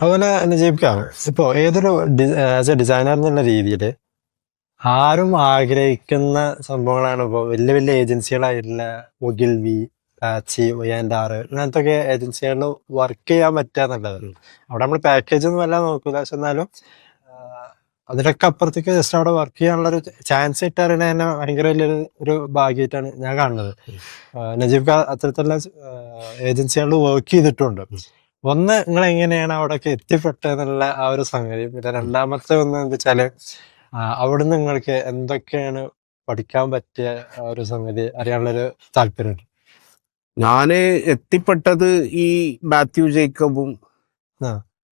അതുപോലെ നജീബ്ക്ക, ഇപ്പോ ഏതൊരു ആസ് എ ഡിസൈനർ എന്നുള്ള രീതിയിൽ ആരും ആഗ്രഹിക്കുന്ന സംഭവങ്ങളാണ് ഇപ്പോൾ വലിയ വലിയ ഏജൻസികളായിട്ടുള്ള മുഗിൽവി, പാച്ചി, ഒയാൻഡാർ അങ്ങനത്തെ ഒക്കെ ഏജൻസികളിൽ വർക്ക് ചെയ്യാൻ പറ്റുക എന്നുള്ളത്. അവിടെ നമ്മൾ പാക്കേജ് ഒന്നും വല്ല നോക്കില്ല, പക്ഷെ എന്നാലും അതിനൊക്കെ അപ്പുറത്തേക്ക് ജസ്റ്റ് അവിടെ വർക്ക് ചെയ്യാനുള്ള ഒരു ചാൻസ് കിട്ടാറുണ്ട് തന്നെ ഭയങ്കര വലിയൊരു ഒരു ഭാഗ്യമായിട്ടാണ് ഞാൻ കാണുന്നത്. നജീബ് അത്തരത്തിലുള്ള ഏജൻസികളിൽ വർക്ക് ചെയ്തിട്ടുണ്ട്. ഒന്ന്, നിങ്ങൾ എങ്ങനെയാണ് അവിടെയൊക്കെ എത്തിപ്പെട്ടതെന്നുള്ള ആ ഒരു സംഗതി. പിന്നെ രണ്ടാമത്തെ ഒന്ന് എന്താ വെച്ചാല്, അവിടുന്ന് നിങ്ങൾക്ക് എന്തൊക്കെയാണ് പഠിക്കാൻ പറ്റിയ ആ ഒരു സംഗതി അറിയാനുള്ളൊരു താല്പര്യമുണ്ട്. ഞാന് എത്തിപ്പെട്ടത് ഈ മാത്യു ജേക്കബും ആ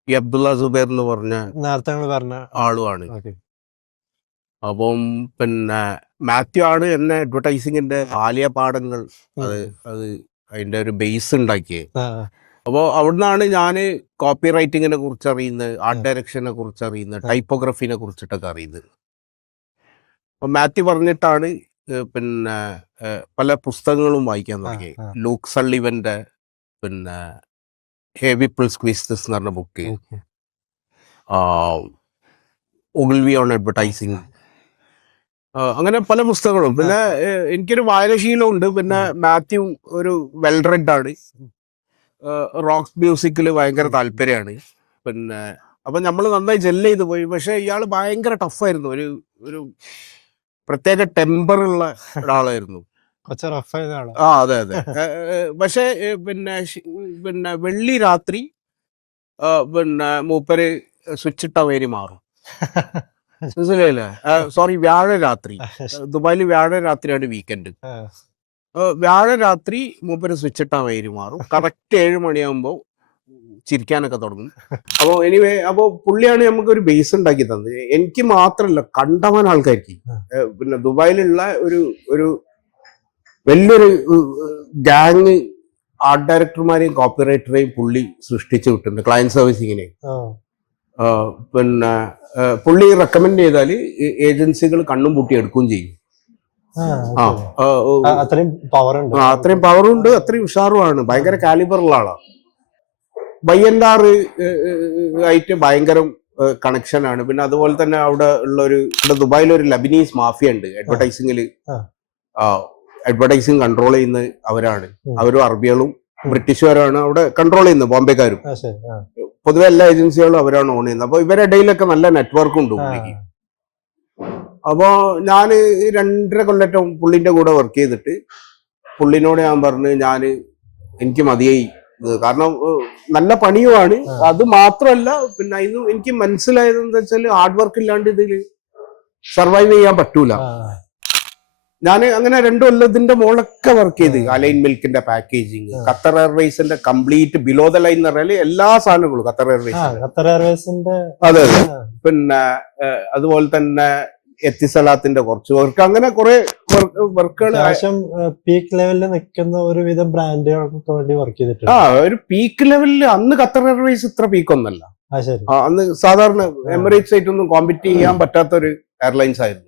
ഈ അബ്ദുള്ള സുബൈർ എന്ന് പറഞ്ഞ നേരത്തെ നിങ്ങൾ പറഞ്ഞ ആളുമാണ്. ഓക്കെ. അപ്പം പിന്നെ മാത്യു ആണ് എന്നെ അഡ്വർടൈസിങ്ങിന്റെ ആലിയ പാഠങ്ങൾ അത് അത് അതിന്റെ ഒരു ബേസ് ഉണ്ടാക്കിയത്. അപ്പോൾ അവിടുന്നാണ് ഞാൻ കോപ്പി റൈറ്റിങ്ങിനെ കുറിച്ച് അറിയുന്നത്, ആർട്ട് ഡയറക്ഷനെ കുറിച്ച് അറിയുന്നത്, ടൈപ്പോഗ്രഫിനെ കുറിച്ചിട്ടൊക്കെ അറിയുന്നത്. അപ്പം മാത്യു പറഞ്ഞിട്ടാണ് പിന്നെ പല പുസ്തകങ്ങളും വായിക്കാൻ തുടങ്ങി. ലൂക്ക് സള്ളിവന്റെ പിന്നെ ഹെവി പിൾസ് ക്വിസ്റ്റസ് എന്ന് പറഞ്ഞ ബുക്ക്, ഒഗിൽവി ഓൺ അഡ്വർടൈസിങ്, അങ്ങനെ പല പുസ്തകങ്ങളും. പിന്നെ എനിക്കൊരു വായനശീലമുണ്ട്. പിന്നെ മാത്യു ഒരു വെൽ റെഡ് ആണ്. റോക്ക് മ്യൂസിക്കിൽ ഭയങ്കര താല്പര്യമാണ്. പിന്നെ അപ്പം നമ്മൾ നന്നായി ജെല്ല് ചെയ്ത് പോയി. പക്ഷെ ഇയാൾ ഭയങ്കര ടഫായിരുന്നു. ഒരു ഒരു പ്രത്യേക ടെമ്പറുള്ള ഒരാളായിരുന്നു. ആ, അതെ അതെ. പക്ഷേ പിന്നെ വെള്ളി രാത്രി പിന്നെ മൂപ്പര് സ്വിച്ച് ഇട്ട വേരി മാറും. മനസ്സിലായില്ലേ? സോറി, വ്യാഴ രാത്രി. ദുബായിൽ വ്യാഴ രാത്രിയാണ് വീക്കെൻഡ്. വ്യാഴ രാത്രി മൂപ്പര് സ്വിച്ച് ഇട്ടാ വേരി മാറും. കറക്റ്റ് 7 മണിയാകുമ്പോൾ ചിരിക്കാനൊക്കെ തുടങ്ങും. അപ്പോൾ എനിവേ, അപ്പോൾ പുള്ളിയാണ് നമുക്കൊരു ബേസ് ഉണ്ടാക്കി തന്നത്. എനിക്ക് മാത്രമല്ല, കണ്ടവൻ ആൾക്കാർക്ക്. പിന്നെ ദുബായിലുള്ള ഒരു വലിയൊരു ഗാങ് ആർട്ട് ഡയറക്ടർമാരെയും കോപ്പി റൈറ്ററെയും പുള്ളി സൃഷ്ടിച്ചു വിട്ടിട്ടുണ്ട്, ക്ലയന്റ് സർവീസിങ്ങിനെ. പിന്നെ പുള്ളി റെക്കമെൻഡ് ചെയ്താൽ ഏജൻസികൾ കണ്ണും പൂട്ടി എടുക്കുകയും ചെയ്യും. അത്രയും പവറുണ്ട്, അത്രയും ഉഷാറുമാണ്, ഭയങ്കര കാലിബറുള്ള ആളാണ്. YNR ആയിട്ട് ഭയങ്കര കണക്ഷനാണ്. പിന്നെ അതുപോലെ തന്നെ അവിടെ ഉള്ളൊരു ദുബായിലൊരു ലബനീസ് മാഫിയ ഉണ്ട് അഡ്വർടൈസിങ്ങിൽ. അഡ്വർടൈസിങ് കൺട്രോൾ ചെയ്യുന്നത് അവരാണ്. അവരും അറബികളും ബ്രിട്ടീഷുകാരാണ് അവിടെ കൺട്രോൾ ചെയ്യുന്നത്, ബോംബെക്കാരും. പൊതുവെ എല്ലാ ഏജൻസികളും അവരാണ് ഓൺ ചെയ്യുന്നത്. അപ്പൊ ഇവരുടെ ഇടയിലൊക്കെ നല്ല നെറ്റ്വർക്ക് ഉണ്ട് പുള്ളിക്ക്. അപ്പോൾ ഞാൻ 2.5 കൊല്ലം പുള്ളിന്റെ കൂടെ വർക്ക് ചെയ്തിട്ട് പുള്ളിനോട് ഞാൻ പറഞ്ഞു, എനിക്ക് മതിയായി. കാരണം നല്ല പണിയുമാണ്. അത് മാത്രമല്ല, പിന്നെ ഇന്ന് എനിക്ക് മനസ്സിലായത് എന്താ വെച്ചാൽ, ഹാർഡ് വർക്ക് ഇല്ലാണ്ട് ഇതിൽ സർവൈവ് ചെയ്യാൻ പറ്റൂല. ഞാൻ അങ്ങനെ 2 കൊല്ലത്തിന്റെ മുകളൊക്കെ വർക്ക് ചെയ്ത് അലൈൻ മിൽക്കിന്റെ പാക്കേജിങ്, ഖത്തർ എയർവേസിന്റെ കംപ്ലീറ്റ് ബിലോ ദ ലൈൻ എന്ന് പറഞ്ഞാൽ എല്ലാ സാധനങ്ങളും ഖത്തർ എയർവേസിന്റെ. അതെ അതെ. പിന്നെ അതുപോലെ തന്നെ എത്തിസലാത്തിന്റെ കുറച്ച് വർക്ക്, അങ്ങനെ കുറെ വർക്കുകൾ പീക്ക് ലെവലിൽ നിൽക്കുന്ന ഒരുവിധം ബ്രാൻഡുകൾക്ക് വേണ്ടി വർക്ക് ചെയ്തിട്ടുണ്ട്. ഒരു പീക്ക് ലെവലിൽ അന്ന് ഖത്തർ എയർവേസ് ഇത്ര പീക്ക് ഒന്നല്ല. അന്ന് സാധാരണ എമിറേറ്റ്സ് ആയിട്ടൊന്നും കോമ്പീറ്റ് ചെയ്യാൻ പറ്റാത്തൊരു എയർലൈൻസ് ആയിരുന്നു.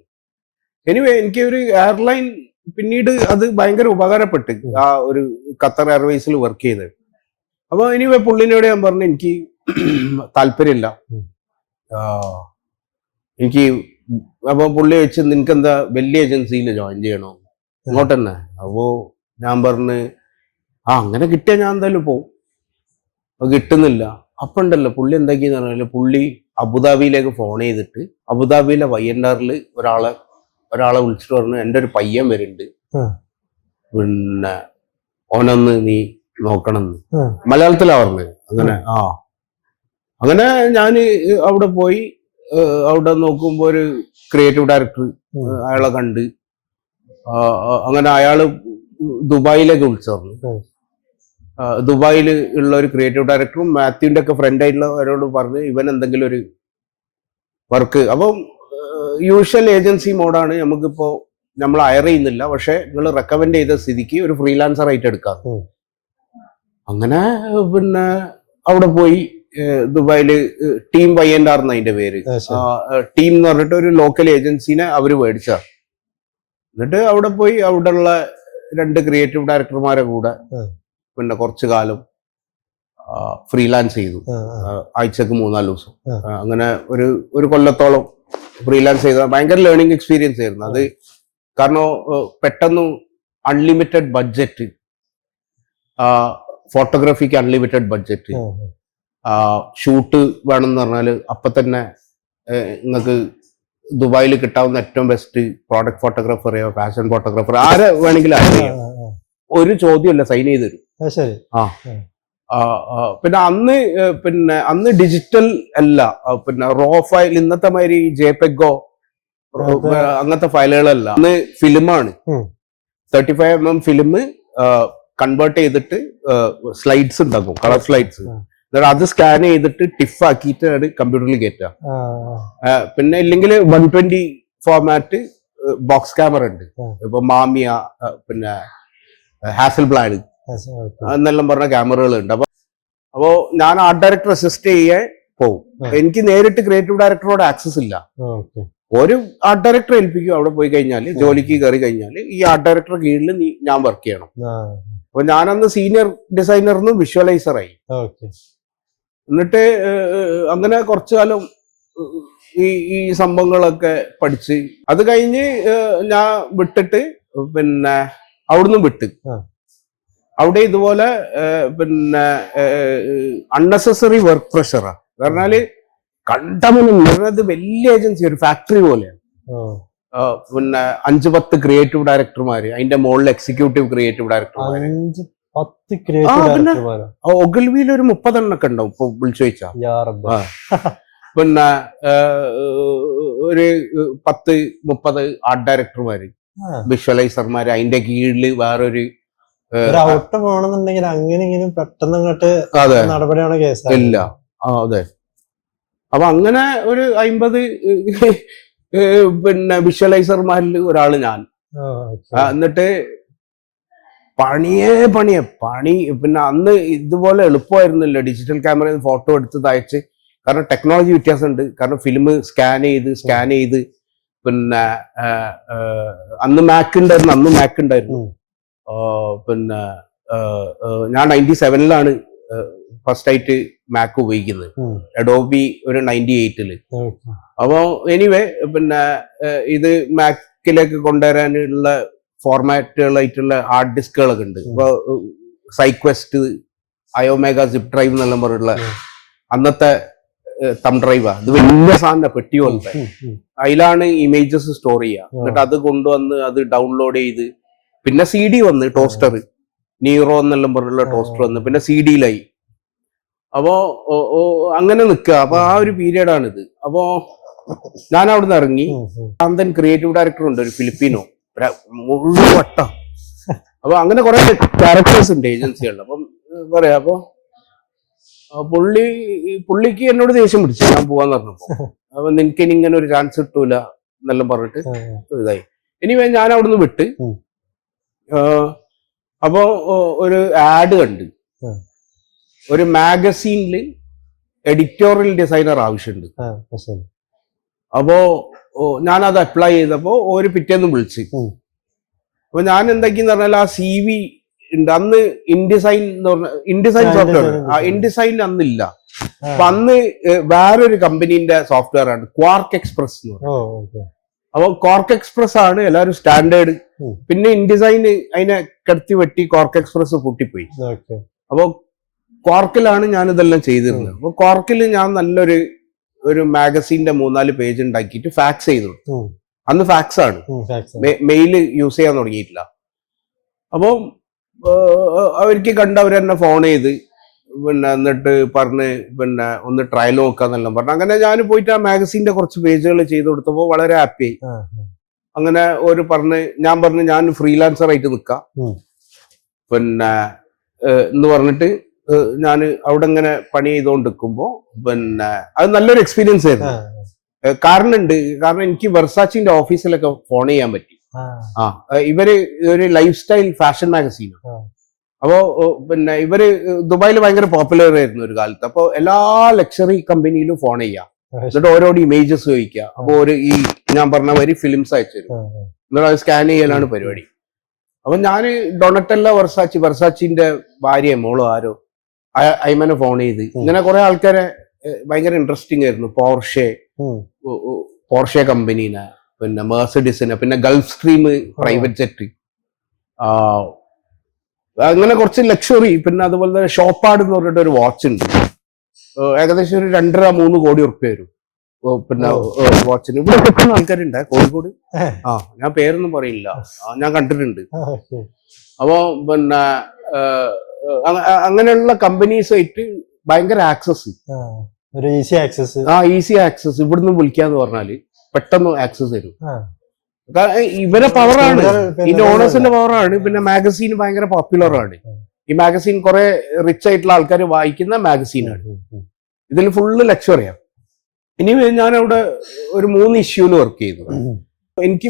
എനിവേ, എനിക്ക് ഒരു എയർലൈൻ പിന്നീട് അത് ഭയങ്കര ഉപകാരപ്പെട്ട്, ആ ഒരു ഖത്തർ എയർവേസിൽ വർക്ക് ചെയ്ത്. അപ്പൊ എനിവേ പുള്ളിനോട് ഞാൻ പറഞ്ഞു, എനിക്ക് താല്പര്യമില്ല, എനിക്ക്. അപ്പൊ പുള്ളി വെച്ച്, നിനക്ക് എന്താ വലിയ ഏജൻസിയിൽ ജോയിൻ ചെയ്യണോ ഇങ്ങോട്ട് തന്നെ? അപ്പോ ഞാൻ പറഞ്ഞു, അങ്ങനെ കിട്ടിയാൽ ഞാൻ എന്തായാലും പോവും. കിട്ടുന്നില്ല. അപ്പൊ ഉണ്ടല്ലോ പുള്ളി എന്താക്കിയെന്ന് പറഞ്ഞാല്, പുള്ളി അബുദാബിയിലേക്ക് ഫോൺ ചെയ്തിട്ട് അബുദാബിയിലെ YNRൽ ഒരാളെ വിളിച്ചിട്ട് പറഞ്ഞു, എൻ്റെ ഒരു പയ്യൻ വരുന്നുണ്ട്, പിന്നെ ഓനൊന്ന് നീ നോക്കണമെന്ന്. മലയാളത്തിലാ പറഞ്ഞത്. അങ്ങനെ ഞാൻ അവിടെ പോയി. അവിടെ നോക്കുമ്പോൾ ഒരു ക്രിയേറ്റീവ് ഡയറക്ടർ, അയാളെ കണ്ട്. അങ്ങനെ അയാള് ദുബായിലേക്ക് വിളിച്ചു പറഞ്ഞു. ദുബായിൽ ഉള്ള ഒരു ക്രിയേറ്റീവ് ഡയറക്ടറും മാത്യുവിന്റെ ഒക്കെ ഫ്രണ്ട് ആയിട്ടുള്ള അവരോട് പറഞ്ഞ്, ഇവൻ എന്തെങ്കിലും ഒരു വർക്ക്. അപ്പം യൂഷ്വൽ ഏജൻസി മോഡാണ്, നമുക്കിപ്പോ നമ്മൾ ഹയർ ചെയ്യുന്നില്ല, പക്ഷെ നിങ്ങൾ റെക്കമെൻഡ് ചെയ്ത സ്ഥിതിക്ക് ഒരു ഫ്രീലാൻസർ ആയിട്ട് എടുക്കാം. അങ്ങനെ പിന്നെ അവിടെ പോയി. ദുബായില് ടീം YNR എന്ന അതിന്റെ പേര്. ടീം എന്ന് പറഞ്ഞിട്ട് ഒരു ലോക്കൽ ഏജൻസിനെ അവര് മേടിച്ച. എന്നിട്ട് അവിടെ പോയി അവിടെയുള്ള 2 ക്രിയേറ്റീവ് ഡയറക്ടർമാരെ കൂടെ പിന്നെ കുറച്ചു കാലം ഫ്രീലാൻസ് ചെയ്തു. ആ, ആഴ്ചക്ക് 3-4 ദിവസം. ആ. അങ്ങനെ ഒരു കൊല്ലത്തോളം ഫ്രീലാൻസ് ചെയ്ത ഭയങ്കര ലേണിംഗ് എക്സ്പീരിയൻസ് ആയിരുന്നു അത്. കാരണം പെട്ടെന്ന് അൺലിമിറ്റഡ് ബഡ്ജറ്റ്, ഫോട്ടോഗ്രാഫിക്ക് അൺലിമിറ്റഡ് ബഡ്ജറ്റ്, ഷൂട്ട് വേണമെന്ന് പറഞ്ഞാൽ അപ്പൊ തന്നെ നിങ്ങൾക്ക് ദുബായിൽ കിട്ടാവുന്ന ഏറ്റവും ബെസ്റ്റ് പ്രോഡക്റ്റ് ഫോട്ടോഗ്രാഫറെയോ ഫാഷൻ ഫോട്ടോഗ്രാഫർ ആരെ വേണമെങ്കിലും ആഡ് ചെയ്യാം. ഒരു ചോദ്യമല്ല, സൈൻ ചെയ്ത് തരും. ശരി. പിന്നെ അന്ന് ഡിജിറ്റൽ അല്ല, പിന്നെ റോ ഫയൽ, ഇന്നത്തെ മാതിരി ജെപെഗോ അങ്ങനത്തെ ഫയലുകളല്ല. അന്ന് ഫിലിമാണ്, 35mm ഫിലിം കൺവേർട്ട് ചെയ്തിട്ട് സ്ലൈഡ്സ് ഉണ്ടാക്കും, കളർ സ്ലൈഡ്സ്. അത് സ്കാൻ ചെയ്തിട്ട് ടിഫ് ആക്കിയിട്ടാണ് കമ്പ്യൂട്ടറിൽ കയറ്റുക. പിന്നെ ഇല്ലെങ്കിൽ 120 ഫോർമാറ്റ് ബോക്സ് ക്യാമറ ഉണ്ട്. ഇപ്പൊ മാമിയ, പിന്നെ ഹാസൽ ബ്ലാഡ് എന്നെല്ലാം പറഞ്ഞ ക്യാമറകൾ ഉണ്ട്. അപ്പോ ഞാൻ ആർട്ട് ഡയറക്ടർ അസിസ്റ്റ് ചെയ്യാൻ പോകും. എനിക്ക് നേരിട്ട് ക്രിയേറ്റീവ് ഡയറക്ടറോട് ആക്സസ് ഇല്ല. ഒരു ആർട്ട് ഡയറക്ടർ ഏൽപ്പിക്കും. അവിടെ പോയി കഴിഞ്ഞാൽ ജോലിക്ക് കയറി കഴിഞ്ഞാൽ ഈ ആർട്ട് ഡയറക്ടറുടെ കീഴിൽ ഞാൻ വർക്ക് ചെയ്യണം. അപ്പൊ ഞാനന്ന് സീനിയർ ഡിസൈനറിനും വിഷ്വലൈസറായി. എന്നിട്ട് അങ്ങനെ കുറച്ചു കാലം ഈ സംഭവങ്ങളൊക്കെ പഠിച്ച് അത് കഴിഞ്ഞ് ഞാൻ വിട്ടിട്ട് പിന്നെ അവിടുന്ന് വിട്ട് അവിടെ ഇതുപോലെ പിന്നെ അൺനെസസറി വർക്ക് പ്രഷറാ. പറഞ്ഞാല് കണ്ടത് വലിയ ഏജൻസി, ഒരു ഫാക്ടറി പോലെയാണ്. പിന്നെ 5-10 ക്രിയേറ്റീവ് ഡയറക്ടർമാര്, അതിന്റെ മുകളിൽ എക്സിക്യൂട്ടീവ് ക്രിയേറ്റീവ് ഡയറക്ടർമാര്. ഒഗൽവിയിൽ ഒരു 30 എണ്ണൊക്കെ ഉണ്ടാവും ഇപ്പൊ വിളിച്ചു ചോദിച്ചാ. പിന്നെ ഒരു 10-30 ആർട്ട് ഡയറക്ടർമാര്, വിഷ്വലൈസർമാര്, അതിന്റെ കീഴില് വേറൊരു പോകണമെന്നുണ്ടെങ്കിൽ അങ്ങനെ ഇങ്ങനെ പെട്ടെന്ന് അങ്ങോട്ട് നടപടിയാണ് കേസ് ഇല്ല. അതെ. അപ്പൊ അങ്ങനെ ഒരു 50 പിന്നെ വിഷ്വലൈസർമാരിൽ ഒരാള് ഞാൻ. എന്നിട്ട് പണി. പിന്നെ അന്ന് ഇതുപോലെ എളുപ്പമായിരുന്നില്ല ഡിജിറ്റൽ ക്യാമറയിൽ ഫോട്ടോ എടുത്ത് അയച്ച്. കാരണം ടെക്നോളജി വ്യത്യാസമുണ്ട്. കാരണം ഫിലിം സ്കാൻ ചെയ്ത് പിന്നെ അന്ന് മാക്ക് ഉണ്ടായിരുന്നു. പിന്നെ ഞാൻ 97-ലാണ് ഫസ്റ്റ് ആയിട്ട് മാക്ക് ഉപയോഗിക്കുന്നത്. അഡോബി ഒരു 98-ല്. അപ്പോ എനിവേ പിന്നെ ഇത് മാക്കിലേക്ക് കൊണ്ടുവരാനുള്ള ഫോർമാറ്റുകളായിട്ടുള്ള ഹാർഡ് ഡിസ്കുകളൊക്കെ ഉണ്ട്. ഇപ്പൊ സൈക്വസ്റ്റ്, അയോമേഗ സിപ്പ് ഡ്രൈവ് എന്നെല്ലാം പറഞ്ഞിട്ടുള്ള അന്നത്തെ തം ഡ്രൈവാ. ഇത് വലിയ സാധനം, പെട്ടി പോലത്തെ. അതിലാണ് ഇമേജസ് സ്റ്റോർ ചെയ്യുക. എന്നിട്ട് അത് കൊണ്ടുവന്ന് അത് ഡൗൺലോഡ് ചെയ്ത്, പിന്നെ CD വന്ന്, ടോസ്റ്റർ, നീറോ എന്നെല്ലാം പറഞ്ഞുള്ള ടോസ്റ്റർ വന്ന്, പിന്നെ CD-യിലായി. അപ്പോ അങ്ങനെ നിൽക്കുക. അപ്പൊ ആ ഒരു പീരീഡാണിത്. അപ്പോ ഞാൻ അവിടുന്ന് ഇറങ്ങി. ആന്തൻ ക്രിയേറ്റീവ് ഡയറക്ടർ ഉണ്ട്, ഒരു ഫിലിപ്പീനോ, മുഴുവൻ വട്ടം. അപ്പൊ അങ്ങനെ കുറെ ക്യാരക്ടേഴ്സ് ഉണ്ട് ഏജൻസികളിൽ. അപ്പം പറയാ, അപ്പൊ പുള്ളിക്ക് എന്നോട് ദേഷ്യം പിടിച്ചു ഞാൻ പോവാന്ന് പറഞ്ഞപ്പോ. അപ്പൊ നിനക്ക് ഇനി ഇങ്ങനെ ഒരു ചാൻസ് കിട്ടൂല എന്നെല്ലാം പറഞ്ഞിട്ട് ഇതായി. ഇനി ഞാൻ അവിടുന്ന് വിട്ട്. അപ്പോ ഒരു ആഡ് കണ്ട്, ഒരു മാഗസീനില് എഡിറ്റോറിയൽ ഡിസൈനർ ആവശ്യമുണ്ട്. അപ്പോ ഞാനത് അപ്ലൈ ചെയ്തപ്പോ ഒരു പിറ്റേന്ന് വിളിച്ച്. അപ്പൊ ഞാൻ എന്തൊക്കെയെന്ന് പറഞ്ഞാൽ ആ CV ഉണ്ട്. അന്ന് ഇൻഡിസൈൻ എന്ന് പറഞ്ഞ ഇൻഡിസൈൻ സോഫ്റ്റ്വെയർ, ഇൻഡിസൈൻ അന്നില്ല. അപ്പൊ അന്ന് വേറൊരു കമ്പനീന്റെ സോഫ്റ്റ്വെയർ ആണ് ക്വാർക്ക് എക്സ്പ്രസ് എന്ന് പറയുന്നത്. അപ്പൊ ക്വാർക്ക് എക്സ്പ്രസ് ആണ് എല്ലാവരും സ്റ്റാൻഡേർഡ്. പിന്നെ ഇൻഡിസൈൻ അതിനെ കടത്തി വെട്ടി ക്വാർക്ക് എക്സ്പ്രസ് പൂട്ടിപ്പോയി. അപ്പൊ ക്വാർക്കിലാണ് ഞാൻ ഇതെല്ലാം ചെയ്തിരുന്നത്. അപ്പൊ ക്വാർക്കിൽ ഞാൻ ഒരു മാഗസീന്റെ 3-4 പേജ് ഉണ്ടാക്കിയിട്ട് ഫാക്സ് ചെയ്തു. അന്ന് ഫാക്സ് ആണ്, മെയിൽ യൂസ് ചെയ്യാൻ തുടങ്ങിയിട്ടില്ല. അപ്പം അവർക്ക് അവരെന്നെ ഫോൺ ചെയ്ത് പിന്നെ എന്നിട്ട് പറഞ്ഞ് പിന്നെ ഒന്ന് ട്രയൽ നോക്കാന്നെല്ലാം പറഞ്ഞു. അങ്ങനെ ഞാൻ പോയിട്ട് ആ മാഗസീന്റെ കുറച്ച് പേജുകൾ ചെയ്ത് കൊടുത്തപ്പോൾ വളരെ ഹാപ്പിയായി. അങ്ങനെ ഞാൻ പറഞ്ഞു ഞാൻ ഫ്രീലാൻസർ ആയിട്ട് നിൽക്കാം പിന്നെ എന്ന് പറഞ്ഞിട്ട് ഞാൻ അവിടെ ഇങ്ങനെ പണി ചെയ്തുകൊണ്ടിരിക്കുമ്പോ പിന്നെ അത് നല്ലൊരു എക്സ്പീരിയൻസ് ആയിരുന്നു. കാരണം എനിക്ക് വെർസാച്ചിന്റെ ഓഫീസിലൊക്കെ ഫോൺ ചെയ്യാൻ പറ്റി. ഇവര് ഒരു ലൈഫ് സ്റ്റൈൽ ഫാഷൻ മാഗസീനാണ്. അപ്പോ പിന്നെ ഇവര് ദുബായിൽ ഭയങ്കര പോപ്പുലർ ആയിരുന്നു ഒരു കാലത്ത്. അപ്പൊ എല്ലാ ലക്ഷറി കമ്പനിയിലും ഫോൺ ചെയ്യാം, എന്നിട്ട് ഓരോട് ഇമേജസ് ചോദിക്കുക. അപ്പൊ ഈ ഞാൻ പറഞ്ഞ മാതിരി ഫിലിംസ് അയച്ചു തരും, എന്നിട്ട് അത് സ്കാൻ ചെയ്യലാണ് പരിപാടി. അപ്പൊ ഞാൻ ഡൊണറ്റല്ല വെർസാച്ചിന്റെ ഭാര്യ മോളോ ആരോ അയ്മനെ ഫോൺ ചെയ്ത് ഇങ്ങനെ കുറെ ആൾക്കാരെ ഭയങ്കര ഇൻട്രസ്റ്റിംഗ് ആയിരുന്നു. പോർഷെ കമ്പനീനെ, പിന്നെ മെർസിഡിസിനെ, പിന്നെ ഗൾഫ് സ്ട്രീം പ്രൈവറ്റ് ജെറ്റ്, അങ്ങനെ കുറച്ച് ലക്ഷറി. പിന്നെ അതുപോലെ തന്നെ ഷോപ്പാട് എന്ന് പറഞ്ഞിട്ട് ഒരു വാച്ച് ഉണ്ട്, ഏകദേശം ഒരു 2.5-3 കോടി ഉറുപ്പ്യ വരും. പിന്നെ വാച്ചിന് ഇവിടെ കിട്ടുന്ന ആൾക്കാരുണ്ട് കോഴിക്കോട്. ഞാൻ പേരൊന്നും പറയില്ല, ഞാൻ കണ്ടിട്ടുണ്ട്. അപ്പൊ പിന്നെ അങ്ങനെയുള്ള കമ്പനീസായിട്ട് ഭയങ്കര ആക്സസ്, ഈസി ആക്സസ്. ഇവിടുന്ന് വിളിക്കാന്ന് പറഞ്ഞാല് പെട്ടെന്ന് ആക്സസ് തരും. ഇവരെ പവറാണ്, ഇതിന്റെ ഓണേഴ്സിന്റെ പവറാണ്. പിന്നെ മാഗസീൻ ഭയങ്കര പോപ്പുലർ ആണ്. ഈ മാഗസീൻ കുറെ റിച്ച് ആയിട്ടുള്ള ആൾക്കാർ വായിക്കുന്ന മാഗസീനാണ്. ഇതിൽ ഫുള്ള് ലക്ഷറിയാണ്. ഇനി ഞാൻ അവിടെ ഒരു 3 ഇഷ്യൂല് വർക്ക് ചെയ്തു. എനിക്ക്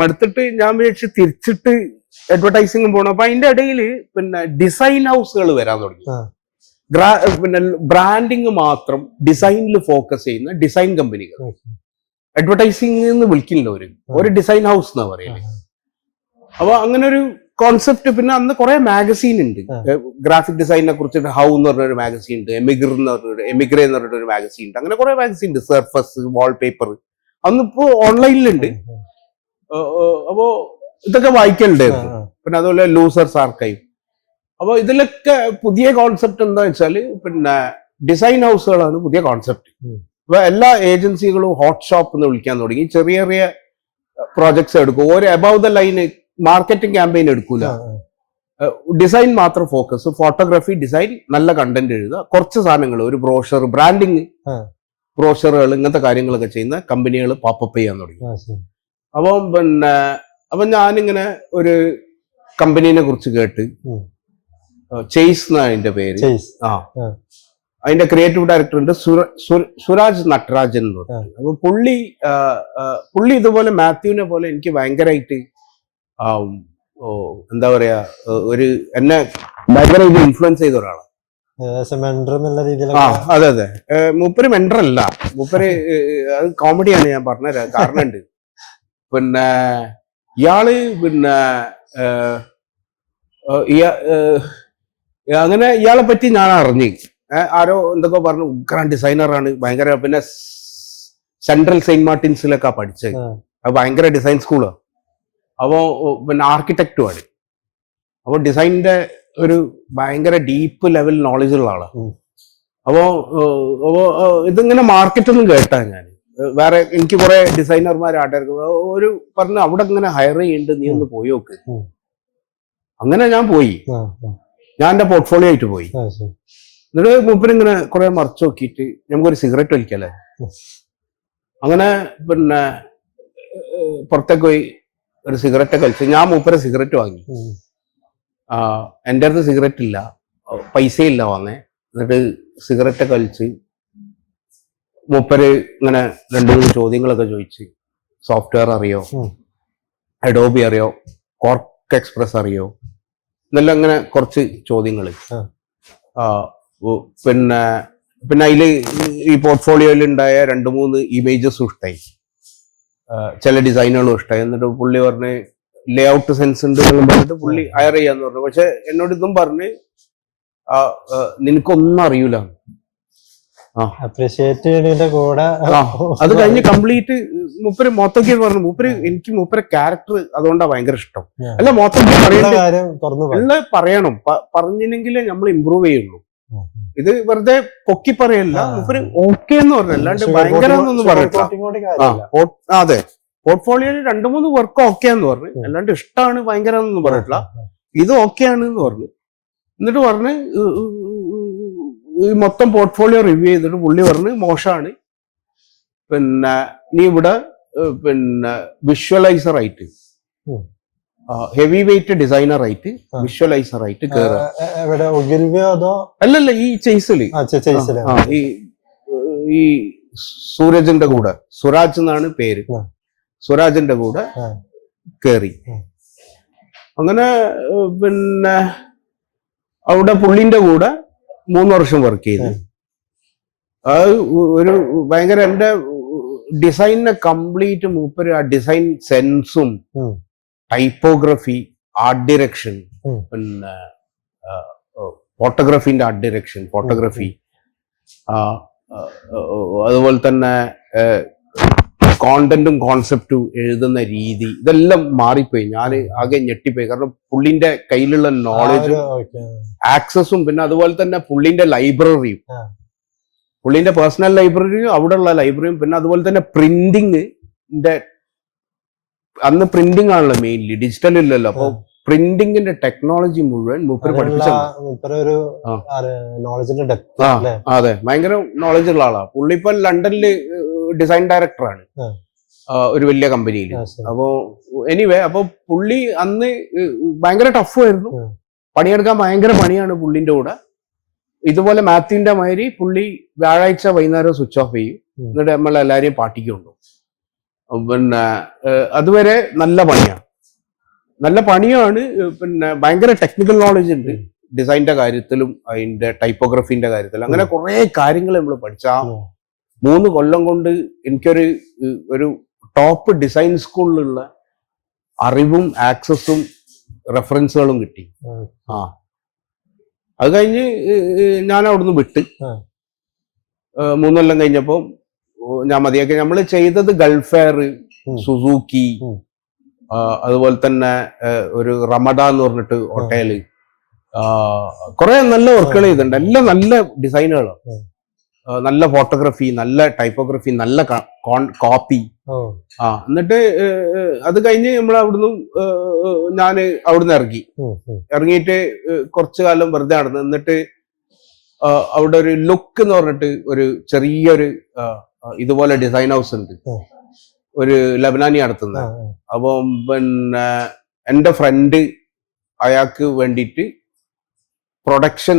മടുത്തിട്ട് ഞാൻ വിചാരിച്ച് തിരിച്ചിട്ട് അഡ്വർടൈസിംഗ് പോകണം. അപ്പൊ അതിന്റെ ഇടയിൽ പിന്നെ ഡിസൈൻ ഹൗസുകൾ വരാൻ തുടങ്ങി. പിന്നെ ബ്രാൻഡിങ് മാത്രം ഡിസൈനിൽ ഫോക്കസ് ചെയ്യുന്ന ഡിസൈൻ കമ്പനികൾ. അഡ്വർടൈസിംഗ് എന്ന് വിളിക്കില്ല, ഒരു ഡിസൈൻ ഹൗസ് എന്നാ പറയുന്നത്. അപ്പൊ അങ്ങനെ ഒരു കോൺസെപ്റ്റ്. പിന്നെ അന്ന് കുറെ മാഗസീൻ ഉണ്ട് ഗ്രാഫിക് ഡിസൈനിനെ കുറിച്ചിട്ട്. ഹൗ എന്ന് പറഞ്ഞൊരു മാഗസീൻ ഉണ്ട്, എമിഗ്രേ എന്ന് പറഞ്ഞിട്ടൊരു മാഗസീൻ ഉണ്ട്. അങ്ങനെ കുറെ മാഗസീൻ ഉണ്ട്, സർഫസ്, വാൾപേപ്പർ. അന്നിപ്പോ ഓൺലൈനിലുണ്ട്. അപ്പോ ഇതൊക്കെ വായിക്കലുണ്ടായിരുന്നു. പിന്നെ അതുപോലെ ലൂസേഴ്സ് ആർക്കൈവ്. അപ്പൊ ഇതിലൊക്കെ പുതിയ കോൺസെപ്റ്റ് എന്താ വെച്ചാല് പിന്നെ ഡിസൈൻ ഹൗസുകളാണ് പുതിയ കോൺസെപ്റ്റ്. അപ്പൊ എല്ലാ ഏജൻസികളും ഹോട്ട് ഷോപ്പ് എന്ന് വിളിക്കാൻ തുടങ്ങി. ചെറിയ ചെറിയ പ്രോജക്ട്സ് എടുക്കും, ഒരു above the line marketing campaign എടുക്കൂല, ഡിസൈൻ മാത്രം ഫോക്കസ്. ഫോട്ടോഗ്രാഫി, ഡിസൈൻ, നല്ല കണ്ടന്റ് എഴുതുക, കുറച്ച് സാധനങ്ങൾ, ഒരു ബ്രോഷർ, ബ്രാൻഡിങ് ബ്രോഷറുകൾ, ഇങ്ങനത്തെ കാര്യങ്ങളൊക്കെ ചെയ്യുന്ന കമ്പനികൾ പോപ്പപ്പ് ചെയ്യാൻ തുടങ്ങി. അപ്പം ഞാനിങ്ങനെ ഒരു കമ്പനീനെ കുറിച്ച് കേട്ട്, ചേസ് എന്നാണ് അതിന്റെ പേര്. അതിന്റെ ക്രിയേറ്റീവ് ഡയറക്ടർ ഉണ്ട് സുരാജ് നട്രാജൻ എന്ന് പറഞ്ഞു. അപ്പൊ പുള്ളി ഇതുപോലെ മാത്യുവിനെ പോലെ എനിക്ക് ഭയങ്കരമായിട്ട് എന്താ പറയാ, എന്നെ ഭയങ്കരമായിട്ട് ഇൻഫ്ലുവൻസ് ചെയ്ത ഒരാളാണ്. അതെ അതെ. മൂപ്പര് മെന്റർ അല്ല, മൂപ്പര് അത് കോമഡിയാണ്. ഞാൻ പറഞ്ഞുതരാം, കാരണം ഉണ്ട്. പിന്നെ ഇയാള് പിന്നെ അങ്ങനെ ഇയാളെ പറ്റി ഞാൻ അറിഞ്ഞു. ആരോ എന്തൊക്കെ പറഞ്ഞു, ഉഗ്രാൻ ഡിസൈനറാണ് ഭയങ്കര. പിന്നെ സെൻട്രൽ സെയിന്റ് മാർട്ടിൻസിലൊക്കെ പഠിച്ചത്, അത് ഭയങ്കര ഡിസൈൻ സ്കൂളാണ്. അപ്പോൾ പിന്നെ ആർക്കിടെക്റ്റുമാണ്. അപ്പോൾ ഡിസൈനിന്റെ ഒരു ഭയങ്കര ഡീപ്പ് ലെവൽ നോളജ് ഉള്ള ആളാണ്. അപ്പോ ഇതിങ്ങനെ മാർക്കറ്റൊന്നും കേട്ടാ ഞാൻ. വേറെ എനിക്ക് കുറെ ഡിസൈനർമാർ ഒരു പറഞ്ഞു, അവിടെ ഇങ്ങനെ ഹയർ ചെയ്യുന്നുണ്ട്, നീ ഒന്ന് പോയി നോക്ക്. അങ്ങനെ ഞാൻ പോയി, ഞാൻ എന്റെ പോർട്ട്ഫോളിയോ ആയിട്ട് പോയി. എന്നിട്ട് മൂപ്പരിങ്ങനെ കുറെ മറച്ചു നോക്കിയിട്ട് നമുക്കൊരു സിഗരറ്റ് വലിക്കല്ലേ. അങ്ങനെ പിന്നെ പുറത്തേക്ക് പോയി ഒരു സിഗരറ്റ് കഴിച്ചു. ഞാൻ മൂപ്പരെ സിഗരറ്റ് വാങ്ങി. എൻ്റെ അടുത്ത് സിഗരറ്റ് ഇല്ല, പൈസയില്ല വാങ്ങേ. എന്നിട്ട് സിഗരറ്റ് കഴിച്ച് മൂപ്പര് ഇങ്ങനെ 2-3 ചോദ്യങ്ങളൊക്കെ ചോദിച്ച്, സോഫ്റ്റ്വെയർ അറിയോ, അഡോബി അറിയോ, കോർക്ക് എക്സ്പ്രസ് അറിയോ, ഇതെല്ലാം ഇങ്ങനെ കുറച്ച് ചോദ്യങ്ങൾ. പിന്നെ അതിൽ ഈ പോർട്ട്ഫോളിയോയിൽ ഉണ്ടായ 2-3 ഇമേജസും ഇഷ്ടമായി, ചില ഡിസൈനുകളും ഇഷ്ടമായി. എന്നിട്ട് പുള്ളി പറഞ്ഞ് ലേ ഔട്ട് സെൻസ് ഉണ്ട് എന്ന് പറഞ്ഞിട്ട് പുള്ളി ഹയർ ചെയ്യാന്ന് പറഞ്ഞു. പക്ഷെ എന്നോട് ഇതും പറഞ്ഞ് നിനക്കൊന്നും അറിയൂല. അത് കഴിഞ്ഞ് കംപ്ലീറ്റ് മൂപ്പര് മൊത്തക്ക് പറഞ്ഞു. എനിക്ക് മൂപ്പരെ ക്യാരക്ടർ അതുകൊണ്ടാണ് ഭയങ്കര ഇഷ്ടം. അല്ല, മൊത്തം പറയണം, പറഞ്ഞില്ലെങ്കിലേ നമ്മൾ ഇമ്പ്രൂവ് ചെയ്യുള്ളൂ. ഇത് വെറുതെ പൊക്കി പറയല്ല. മൂപ്പര് ഓക്കെ എന്ന് പറഞ്ഞു, അല്ലാണ്ട് ഭയങ്കര എന്നൊന്നും പറഞ്ഞിട്ടില്ല. അതെ, പോർട്ട്ഫോളിയോയിൽ 2-3 വർക്ക് ഓക്കെ എന്ന് പറഞ്ഞു, അല്ലാണ്ട് ഇഷ്ടമാണ് ഭയങ്കര എന്നൊന്നും പറഞ്ഞിട്ടില്ല. ഇത് ഓക്കെ ആണ് എന്ന് പറഞ്ഞു. എന്നിട്ട് പറഞ്ഞ് ഈ മൊത്തം പോർട്ട്ഫോളിയോ റിവ്യൂ ചെയ്തിട്ട് പുള്ളി പറഞ്ഞ് മോശമാണ്, പിന്നെ നീ ഇവിടെ പിന്നെ വിഷ്വലൈസർ ആയിട്ട്, ഹെവി വെയിറ്റ് ഡിസൈനർ ആയിട്ട്, വിഷ്വലൈസർ ആയിട്ട് കയറുക. അല്ലല്ല, ഈ ചേസില് ഈ സൂരജിന്റെ കൂടെ, സുരാജ് എന്നാണ് പേര്, സുരാജിന്റെ കൂടെ കയറി. അങ്ങനെ പിന്നെ അവിടെ പുള്ളിന്റെ കൂടെ 3 വർഷം വർക്ക് ചെയ്ത്. അത് ഒരു ഭയങ്കര, എന്റെ ഡിസൈനിനെ കംപ്ലീറ്റ് മൂപ്പര് ആ ഡിസൈൻ സെൻസും ടൈപ്പോഗ്രഫി, ആർട്ട് ഡയറക്ഷൻ, പിന്നെ ഫോട്ടോഗ്രാഫിന്റെ ആർട്ട് ഡയറക്ഷൻ, ഫോട്ടോഗ്രാഫി, അതുപോലെ തന്നെ കോണ്ടന്റും കോൺസെപ്റ്റും എഴുതുന്ന രീതി, ഇതെല്ലാം മാറിപ്പോയി. ഞാൻ ആകെ ഞെട്ടിപ്പോയി. കാരണം പുള്ളിന്റെ കയ്യിലുള്ള നോളജും ആക്സസും, പിന്നെ അതുപോലെ തന്നെ പുള്ളിന്റെ ലൈബ്രറിയും, പുള്ളിന്റെ പേഴ്സണൽ ലൈബ്രറിയും അവിടെയുള്ള ലൈബ്രറിയും, പിന്നെ അതുപോലെ തന്നെ പ്രിന്റിങ്ങിന്റെ, അന്ന് പ്രിന്റിംഗ് ആണല്ലോ മെയിൻലി, ഡിജിറ്റൽ ഇല്ലല്ലോ. അപ്പൊ പ്രിന്റിങ്ങിന്റെ ടെക്നോളജി മുഴുവൻ മൂപ്പര് പഠിപ്പിച്ചു. അതെ, ഭയങ്കര നോളജ് ഉള്ള ആളാ പുള്ളി. ഇപ്പൊ ലണ്ടനില് ഡിസൈൻ ഡയറക്ടറാണ് ഒരു വലിയ കമ്പനിയിൽ. അപ്പോ എനിവേ, അപ്പൊ പുള്ളി അന്ന് ഭയങ്കര ടഫ് ആയിരുന്നു, പണിയെടുക്കാൻ ഭയങ്കര പണിയാണ് പുള്ളിന്റെ കൂടെ. ഇതുപോലെ മാത്യുവിന്റെ മാതിരി പുള്ളി വ്യാഴാഴ്ച വൈകുന്നേരം സ്വിച്ച് ഓഫ് ചെയ്യും, എന്നിട്ട് നമ്മളെല്ലാരെയും പാർട്ടിക്ക് കൊണ്ടുപോകും. പിന്നെ അതുവരെ നല്ല പണിയാണ്, നല്ല പണിയാണ്. പിന്നെ ഭയങ്കര ടെക്നിക്കൽ നോളജ് ഉണ്ട് ഡിസൈനിന്റെ കാര്യത്തിലും അതിന്റെ ടൈപ്പോഗ്രഫിന്റെ കാര്യത്തിലും. അങ്ങനെ കുറെ കാര്യങ്ങൾ നമ്മൾ പഠിച്ച 3 കൊല്ലം കൊണ്ട് എനിക്കൊരു ടോപ്പ് ഡിസൈൻ സ്കൂളിലുള്ള അറിവും ആക്സസും റെഫറൻസുകളും കിട്ടി. അത് കഴിഞ്ഞ് ഞാൻ അവിടുന്ന് വിട്ട് 3 കൊല്ലം കഴിഞ്ഞപ്പോ ഞാൻ മതിയാക്കി. നമ്മൾ ചെയ്തത് ഗൾഫ് എയർ, സുസൂക്കി, അതുപോലെ തന്നെ ഒരു റമഡ എന്ന് പറഞ്ഞിട്ട് ഹോട്ടല്, കുറെ നല്ല വർക്കുകൾ ചെയ്തിട്ടുണ്ട്. എല്ലാം നല്ല ഡിസൈനുകളാണ്, നല്ല ഫോട്ടോഗ്രാഫി, നല്ല ടൈപ്പോഗ്രഫി, നല്ല കോപ്പി. എന്നിട്ട് അത് കഴിഞ്ഞ് നമ്മൾ അവിടുന്ന് ഞാൻ അവിടുന്ന് ഇറങ്ങിയിട്ട് കുറച്ചു കാലം വെറുതെ നടന്നു. എന്നിട്ട് അവിടെ ഒരു ലുക്ക് എന്ന് പറഞ്ഞിട്ട് ഒരു ചെറിയൊരു ഇതുപോലെ ഡിസൈൻ ഹൗസ് ഉണ്ട്, ഒരു ലബനാനി നടത്തുന്നത്. അപ്പം പിന്നെ എൻ്റെ ഫ്രണ്ട് അയാൾക്ക് വേണ്ടിയിട്ട് പ്രൊഡക്ഷൻ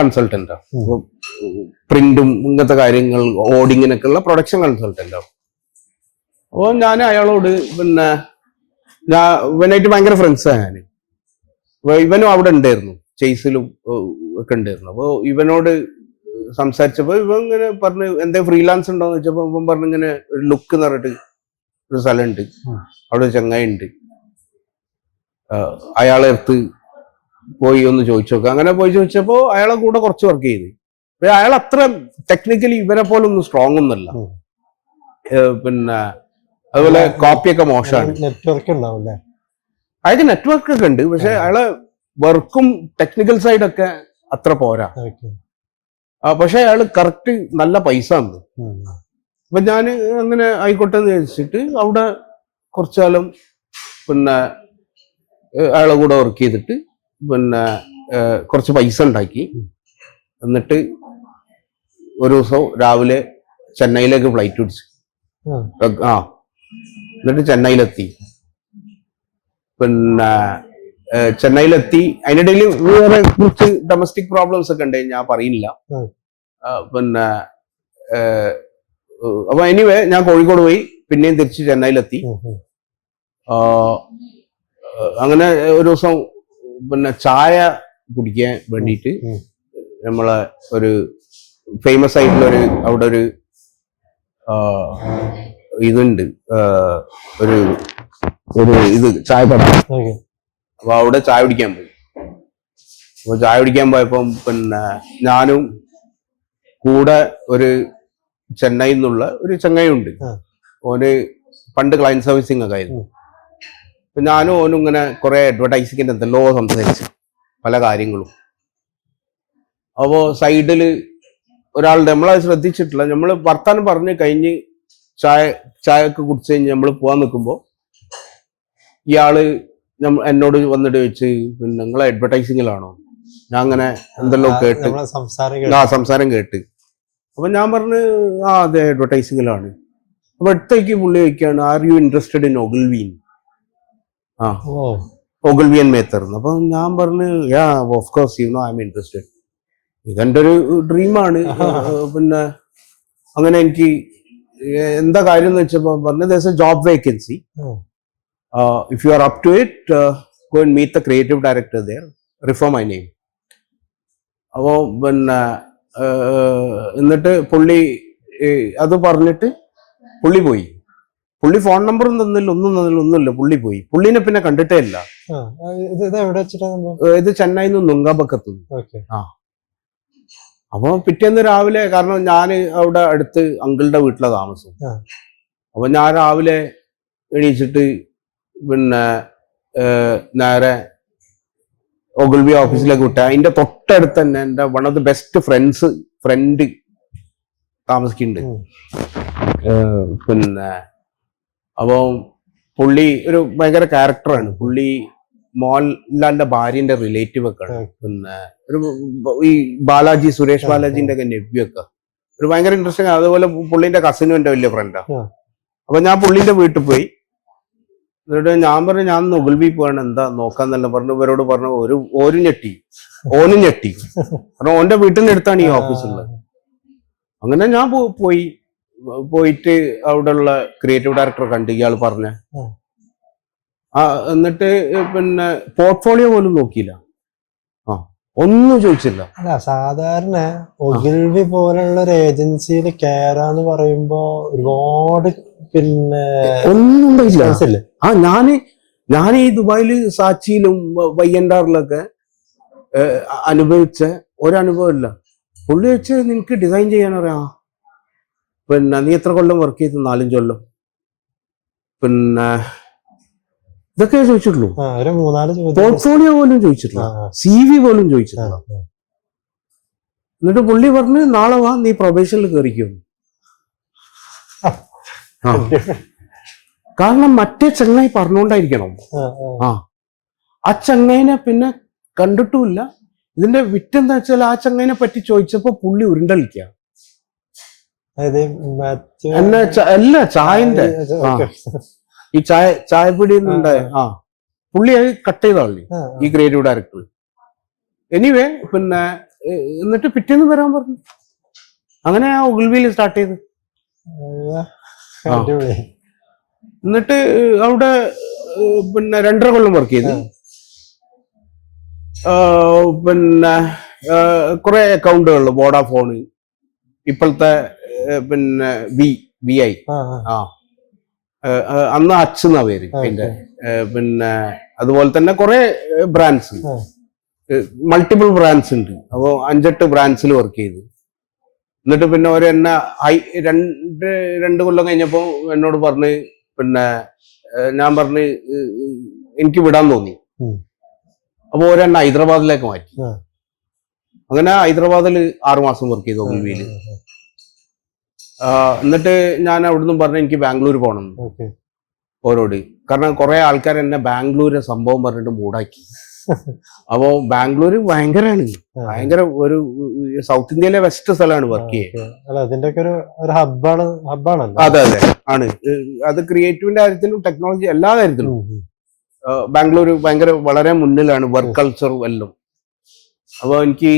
കൺസൾട്ടന്റ്, പ്രിന്റും ഇങ്ങനത്തെ കാര്യങ്ങൾ ഓഡിങ്ങിനൊക്കെ ഉള്ള പ്രൊഡക്ഷൻ കൺസൾട്ടന്റ്. അപ്പോൾ ഞാൻ അയാളോട് പിന്നെ ഇവനായിട്ട് ഭയങ്കര ഫ്രണ്ട്സാണ് ഞാൻ. ഇവനും അവിടെ ഉണ്ടായിരുന്നു, ചേസിലും ഒക്കെ ഉണ്ടായിരുന്നു. അപ്പോൾ ഇവനോട് സംസാരിച്ചപ്പോൾ ഇവൻ ഇങ്ങനെ പറഞ്ഞു എന്തെങ്കിലും ഫ്രീലാൻസ് ഉണ്ടോന്ന് വെച്ചപ്പോൾ ഇവൻ പറഞ്ഞു ഇങ്ങനെ ഒരു ലുക്ക് എന്ന് പറഞ്ഞിട്ട് ഒരു സ്ഥലമുണ്ട്, അവിടെ ചങ്ങായി ഉണ്ട്, അയാളെ അടുത്ത് പോയി ഒന്ന് ചോദിച്ചു നോക്കുക. അങ്ങനെ പോയി ചോദിച്ചപ്പോൾ അയാളെ കൂടെ കുറച്ച് വർക്ക് ചെയ്ത്. അയാൾ അത്ര ടെക്നിക്കലി ഇവരെ പോലെ ഒന്നും സ്ട്രോങ് ഒന്നുമല്ല. പിന്നെ അതുപോലെ കോപ്പിയൊക്കെ മോശമാണ്. അയാൾക്ക് നെറ്റ്വർക്ക് ഒക്കെ ഉണ്ട്, പക്ഷെ അയാളെ വർക്കും ടെക്നിക്കൽ സൈഡൊക്കെ അത്ര പോരാ. പക്ഷെ അയാള് കറക്റ്റ് നല്ല പൈസ ഉണ്ട്. അപ്പൊ ഞാൻ അങ്ങനെ ആയിക്കോട്ടെ എന്ന് വിചാരിച്ചിട്ട് അവിടെ കുറച്ചു കാലം പിന്നെ അയാളെ കൂടെ വർക്ക് ചെയ്തിട്ട് പിന്നെ കുറച്ച് പൈസ ഉണ്ടാക്കി. എന്നിട്ട് ഒരു ദിവസം രാവിലെ ചെന്നൈയിലേക്ക് ഫ്ലൈറ്റ് പിടിച്ചു. എന്നിട്ട് ചെന്നൈയിലെത്തി. പിന്നെ ചെന്നൈയിലെത്തി, അതിനിടയിൽ വേറെ കുറച്ച് ഡൊമസ്റ്റിക് പ്രോബ്ലംസ് ഒക്കെ ഉണ്ട്, ഞാൻ പറയുന്നില്ല. പിന്നെ അപ്പൊ എനിവേ ഞാൻ കോഴിക്കോട് പോയി, പിന്നെയും തിരിച്ച് ചെന്നൈയിലെത്തി. അങ്ങനെ ഒരു ദിവസം പിന്നെ ചായ കുടിക്കാൻ വേണ്ടിയിട്ട് നമ്മളെ ഒരു ഫേമസ് ആയിട്ടുള്ളൊരു അവിടെ ഒരു ഇതുണ്ട്, ഒരു ഇത് ചായക്കട. അപ്പൊ അവിടെ ചായ കുടിക്കാൻ പോയി. അപ്പൊ ചായ കുടിക്കാൻ പോയപ്പം പിന്നെ ഞാനും കൂടെ ഒരു ചെന്നൈയിൽ നിന്നുള്ള ഒരു ചങ്ങായിയുണ്ട്. ഓന് പണ്ട് ക്ലയന്റ് സർവീസിങ് ഒക്കെ ആയിരുന്നു. അപ്പൊ ഞാനും ഓനും ഇങ്ങനെ കുറെ അഡ്വർടൈസിങ്ങിന്റെ എന്തെല്ലോ സംസാരിച്ചു പല കാര്യങ്ങളും. അപ്പോ സൈഡില് ഒരാളുടെ, നമ്മളത് ശ്രദ്ധിച്ചിട്ടില്ല, നമ്മൾ വർത്താനം പറഞ്ഞ് കഴിഞ്ഞ് ചായ ഒക്കെ കുടിച്ച് കഴിഞ്ഞ് നമ്മൾ പോകാൻ നിൽക്കുമ്പോ ഇയാള് എന്നോട് വന്നിട്ട് ചോദിച്ച്, പിന്നെ നിങ്ങളെ അഡ്വർടൈസിങ്ങിലാണോ? ഞാൻ അങ്ങനെ എന്തെല്ലോ കേട്ട് സംസാരം കേട്ട്. അപ്പൊ ഞാൻ പറഞ്ഞു അതെ അഡ്വർടൈസിങ്ങിലാണ്. അപ്പൊ അടുത്തേക്ക് പുള്ളി ചോദിക്കുകയാണ്, ആർ യു ഇൻട്രസ്റ്റഡ് ഇൻ ഒഗിൽവീൻ? ഒഗിൽവിയൻ മേത്തർ. അപ്പൊ ഞാൻ പറഞ്ഞു of course you know I'm interested, ഇതെന്റെ ഒരു ഡ്രീമാണ്. പിന്നെ അങ്ങനെ എനിക്ക് എന്താ കാര്യം എന്ന് വെച്ചപ്പോ പറഞ്ഞു there's a job vacancy, if you are up to it, go and meet the creative director there, refer my name. അപ്പോ പിന്നെ എന്നിട്ട് പുള്ളി അത് പറഞ്ഞിട്ട് പുള്ളി പോയി. പുള്ളി ഫോൺ നമ്പറും തന്നില്ല, ഒന്നുമില്ല. പുള്ളി പോയി. പുള്ളിനെ പിന്നെ കണ്ടിട്ടേ ഇല്ല. ഇത് എവിടെ വെച്ചിട്ടാ സംഭവം? ഇത് ചെന്നൈന്ന് നുങ്കമ്പക്കത്ത്. ഓക്കെ. അപ്പൊ പിറ്റേന്ന് രാവിലെ, കാരണം ഞാൻ അവിടെ അടുത്ത് അങ്കിളുടെ വീട്ടിലെ താമസം. അപ്പൊ ഞാൻ രാവിലെ എണീച്ചിട്ട് പിന്നെ നേരെ ഒഗിൽവി ഓഫീസിലേക്ക് വിട്ട. അതിന്റെ തൊട്ടടുത്ത് തന്നെ എന്റെ one of the best friend താമസിക്കുന്നുണ്ട്. പിന്നെ അപ്പൊ പുള്ളി ഒരു ഭയങ്കര ക്യാരക്ടറാണ്. പുള്ളി മോഹൻലാലിന്റെ ഭാര്യന്റെ റിലേറ്റീവ് ഒക്കെ ആണ്. പിന്നെ ഒരു ഈ ബാലാജി, സുരേഷ് ബാലാജിന്റെ ഒക്കെ നെവ്യൂ ഒക്കെ ഒരു ഭയങ്കര ഇൻട്രസ്റ്റിംഗ്. അതുപോലെ പുള്ളിന്റെ കസിനും എന്റെ വലിയ ഫ്രണ്ടാ. അപ്പൊ ഞാൻ പുള്ളിന്റെ വീട്ടിൽ പോയി. എന്നിട്ട് ഞാൻ പറഞ്ഞു, ഞാൻ ഒഗിൽവി പോവാണ്, എന്താ നോക്കാന്നെല്ലാം പറഞ്ഞു. ഇവരോട് പറഞ്ഞു. ഓനും ഞെട്ടി. കാരണം ഓന്റെ വീട്ടിന്റെ അടുത്താണ് ഈ ഓഫീസുള്ളത്. അങ്ങനെ ഞാൻ പോയിട്ട് അവിടെയുള്ള ക്രിയേറ്റീവ് ഡയറക്ടറെ കണ്ട്. ഇയാൾ പറഞ്ഞ എന്നിട്ട് പിന്നെ പോർട്ട്ഫോളിയോ പോലും നോക്കിയില്ല, ഒന്നും ചോദിച്ചില്ല. അല്ല, സാധാരണ ഒഗിൽവി പോലുള്ള ഒരു ഏജൻസിയിൽ കയറാന്ന് പറയുമ്പോ ഒരുപാട് പിന്നെ ഒന്നും ഉണ്ടായില്ല. ഞാൻ ഈ ദുബായില് സാച്ചിയിലും വയ്യൻഡാറിലൊക്കെ അനുഭവിച്ച ഒരനുഭവം ഇല്ല. പുള്ളി വെച്ച് നിനക്ക് ഡിസൈൻ ചെയ്യാൻ അറിയാം. പിന്നെ നീ എത്ര കൊല്ലം വർക്ക് ചെയ്തു? 4-5 കൊല്ലം. പിന്നെ ഇതൊക്കെ ചോദിച്ചിട്ടുള്ളൂ. പോർട്ട്ഫോളിയോ പോലും ചോദിച്ചിട്ടില്ല, CV പോലും ചോദിച്ചിട്ടില്ല. എന്നിട്ട് പുള്ളി പറഞ്ഞ്, നാളെ വാ, നീ പ്രൊബേഷനിൽ കയറിക്കും. കാരണം മറ്റേ ചങ്ങായി പറഞ്ഞുകൊണ്ടായിരിക്കണം. ആ ചങ്ങായിനെ പിന്നെ കണ്ടിട്ടുമില്ല. ഇതിന്റെ വിറ്റെന്താ വെച്ചാൽ, ആ ചങ്ങായിനെ പറ്റി ചോദിച്ചപ്പോ പുള്ളി ഉരുണ്ടളിക്ക. അല്ല, ചായന്റെ ഈ ചായപ്പൊടി ഉണ്ടായ പുള്ളി അത് കട്ട് ചെയ്താളി, ഈ ക്രിയേറ്റീവ് ഡയറക്ടർ. എനിവേ പിന്നെ എന്നിട്ട് പിറ്റേന്ന് വരാൻ പറഞ്ഞു. അങ്ങനെ ആ ഒഗിൽവിയിൽ സ്റ്റാർട്ട് ചെയ്ത്. എന്നിട്ട് അവിടെ പിന്നെ 2.5 കൊല്ലം വർക്ക് ചെയ്തു. പിന്നെ കുറെ അക്കൗണ്ടുകൾ, വോഡാഫോണ്, ഇപ്പോഴത്തെ പിന്നെ VI, അന്ന് അച്ച് എന്നാ പേര് അതിന്റെ. പിന്നെ അതുപോലെ തന്നെ കുറെ ബ്രാൻഡ്സ്, മൾട്ടിപ്പിൾ ബ്രാൻഡ്സ് ഉണ്ട്. അപ്പോൾ 5-8 ബ്രാൻഡ്സിൽ വർക്ക് ചെയ്തു. എന്നിട്ട് പിന്നെ എന്നെ 2 കൊല്ലം കഴിഞ്ഞപ്പോ എന്നോട് പറഞ്ഞ്, പിന്നെ ഞാൻ പറഞ്ഞ് എനിക്ക് വിടാൻ തോന്നി. അപ്പൊ എന്നെ ഹൈദരാബാദിലേക്ക് മാറ്റി. അങ്ങനെ ഹൈദരാബാദിൽ 6 മാസം വർക്ക് ചെയ്തു ഒഗിൽവിയില്. എന്നിട്ട് ഞാൻ അവിടുന്ന് പറഞ്ഞു, എനിക്ക് ബാംഗ്ലൂർ പോകണം ഓരോട്. കാരണം കുറെ ആൾക്കാർ എന്നെ ബാംഗ്ലൂര് സംഭവം പറഞ്ഞിട്ട് മൂടാക്കി. അപ്പോ ബാംഗ്ലൂര് ഭയങ്കര ഒരു സൗത്ത് ഇന്ത്യയിലെ ബെസ്റ്റ് സ്ഥലമാണ് വർക്ക് ചെയ്യാൻ. അതെ ആണ്. അത് ക്രിയേറ്റീവിന്റെ കാര്യത്തിലും ടെക്നോളജി എല്ലാ കാര്യത്തിലും ബാംഗ്ലൂർ വളരെ മുന്നിലാണ്, വർക്ക് കൾച്ചർ എല്ലാം. അപ്പൊ എനിക്ക്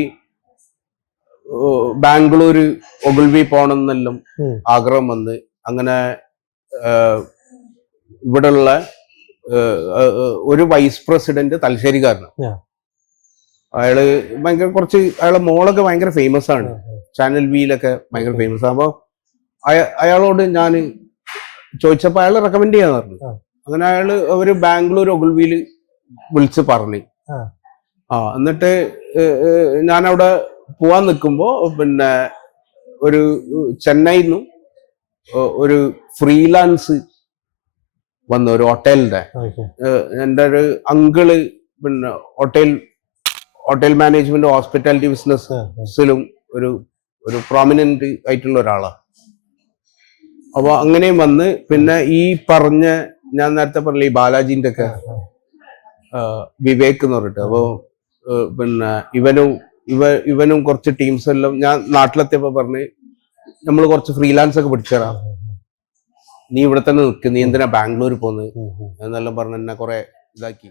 ബാംഗ്ലൂര് ഒഗിൽവി പോകണം എന്നെല്ലാം ആഗ്രഹം വന്ന്. അങ്ങനെ ഇവിടെയുള്ള ഒരു വൈസ് പ്രസിഡന്റ് തലശ്ശേരിക്കാരനാണ്. അയാള് അയാളെ മോളൊക്കെ ഭയങ്കര ഫേമസ് ആണ്, ചാനൽ വിയിലൊക്കെ ഭയങ്കര ഫേമസ് ആണ്. അപ്പൊ അയാളോട് ഞാൻ ചോദിച്ചപ്പോ അയാൾ റെക്കമെൻഡ് ചെയ്യാന്ന് പറഞ്ഞു. അങ്ങനെ അവര് ബാംഗ്ലൂർ ഒഗിൽവിയിൽ വിളിച്ച് പറഞ്ഞു. എന്നിട്ട് ഞാൻ അവിടെ പോവാൻ നിൽക്കുമ്പോ പിന്നെ ഒരു ചെന്നൈന്നും ഒരു ഫ്രീലാൻസ് വന്നു, ഒരു ഹോട്ടലിന്റെ. എൻ്റെ ഒരു അങ്കിള് പിന്നെ ഹോട്ടൽ മാനേജ്മെന്റ്, ഹോസ്പിറ്റാലിറ്റി ബിസിനസ്സിലും ഒരു പ്രോമിനന്റ് ആയിട്ടുള്ള ഒരാളാണ്. അപ്പൊ അങ്ങനെയും വന്ന് പിന്നെ ഈ പറഞ്ഞ ഞാൻ നേരത്തെ പറഞ്ഞ ഈ ബാലാജിന്റെ ഒക്കെ വിവേക് എന്ന് പറഞ്ഞിട്ട്. അപ്പൊ പിന്നെ ഇവനും കുറച്ച് ടീംസ് എല്ലാം ഞാൻ നാട്ടിലെത്തിയപ്പോ പറഞ്ഞ്, നമ്മൾ കുറച്ച് ഫ്രീലാൻസ് ഒക്കെ പിടിച്ചേരാം, നീ ഇവിടെ തന്നെ നിൽക്ക്, നീ എന്തിനാ ബാംഗ്ലൂർ പോന്ന് എന്നെല്ലാം പറഞ്ഞ് എന്നെ കുറെ ഇതാക്കി.